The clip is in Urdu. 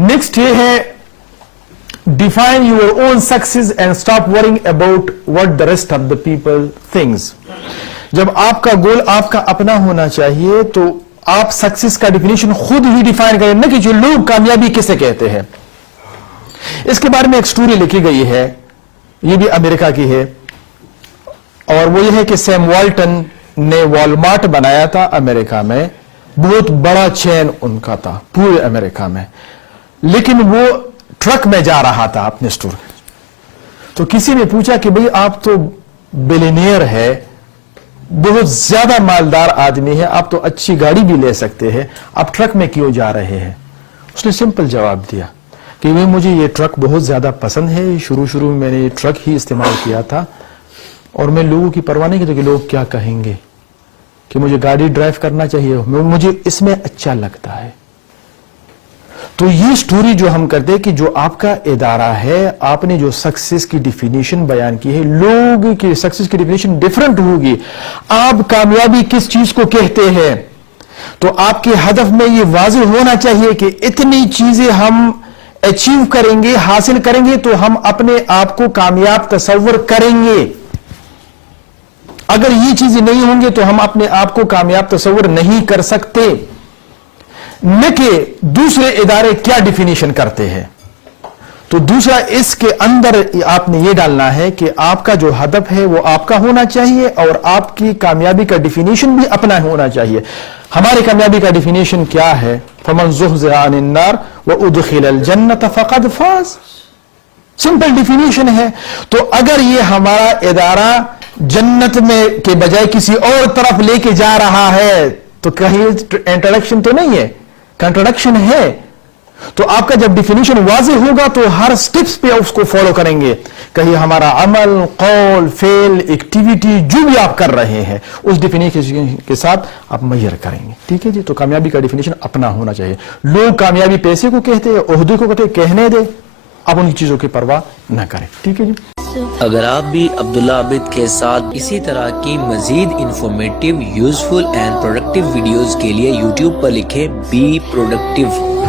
نیکسٹ یہ ہے define your own success and stop worrying about what the rest of the people thinks. جب آپ کا گول آپ کا اپنا ہونا چاہیے تو آپ سکسیس کا ڈیفینیشن خود ہی ڈیفائن کریں، نہ کہ جو لوگ کامیابی کسے کہتے ہیں. اس کے بارے میں ایک سٹوری لکھی گئی ہے، یہ بھی امریکہ کی ہے، اور وہ یہ ہے کہ سیم والٹن نے والمارٹ بنایا تھا امریکہ میں، بہت بڑا چین ان کا تھا پورے امریکہ میں، لیکن وہ ٹرک میں جا رہا تھا اپنے سٹور. تو کسی نے پوچھا کہ بھئی آپ تو بلینئر ہے، بہت زیادہ مالدار آدمی ہے، آپ تو اچھی گاڑی بھی لے سکتے ہیں، آپ ٹرک میں کیوں جا رہے ہیں؟ اس نے سمپل جواب دیا کہ مجھے یہ ٹرک بہت زیادہ پسند ہے، شروع میں نے یہ ٹرک ہی استعمال کیا تھا، اور میں لوگوں کی پرواہ نہیں کرتا کہ لوگ کیا کہیں گے، کہ مجھے گاڑی ڈرائیو کرنا چاہیے، مجھے اس میں اچھا لگتا ہے. تو یہ سٹوری جو ہم کرتے ہیں کہ جو آپ کا ادارہ ہے، آپ نے جو سکسیس کی ڈیفینیشن بیان کی ہے، لوگ کی سکسیس کی ڈیفینیشن ڈیفرنٹ ہوگی. آپ کامیابی کس چیز کو کہتے ہیں، تو آپ کے ہدف میں یہ واضح ہونا چاہیے کہ اتنی چیزیں ہم اچیو کریں گے، حاصل کریں گے تو ہم اپنے آپ کو کامیاب تصور کریں گے. اگر یہ چیزیں نہیں ہوں گے تو ہم اپنے آپ کو کامیاب تصور نہیں کر سکتے. نہ کہ دوسرے ادارے کیا ڈیفینیشن کرتے ہیں. تو دوسرا اس کے اندر آپ نے یہ ڈالنا ہے کہ آپ کا جو ہدف ہے وہ آپ کا ہونا چاہیے، اور آپ کی کامیابی کا ڈیفینیشن بھی اپنا ہونا چاہیے. ہماری کامیابی کا ڈیفینیشن کیا ہے؟ فمن زحزح عن النار وادخل الجنۃ فقد فاز. سمپل ڈیفینیشن ہے. تو اگر یہ ہمارا ادارہ جنت میں کے بجائے کسی اور طرف لے کے جا رہا ہے تو کہیں انٹروڈکشن تو نہیں ہے، کنٹروڈکشن ہے. تو آپ کا جب ڈیفینیشن واضح ہوگا تو ہر سٹیپس پہ اس کو فالو کریں گے. کہیں ہمارا عمل، قول، فعل، ایکٹیویٹی جو بھی آپ کر رہے ہیں اس ڈیفینیشن کے ساتھ آپ میئر کریں گے. ٹھیک ہے جی. تو کامیابی کا ڈیفینیشن اپنا ہونا چاہیے. لوگ کامیابی پیسے کو کہتے ہیں، عہدے کو کہتے ہیں، کہنے دے، آپ ان چیزوں کی پرواہ نہ کریں. ٹھیک ہے جی. اگر آپ بھی عبداللہ عابد کے ساتھ اسی طرح کی مزید informative, useful and productive videos کے لیے یوٹیوب پر لکھیں بی پروڈکٹیو.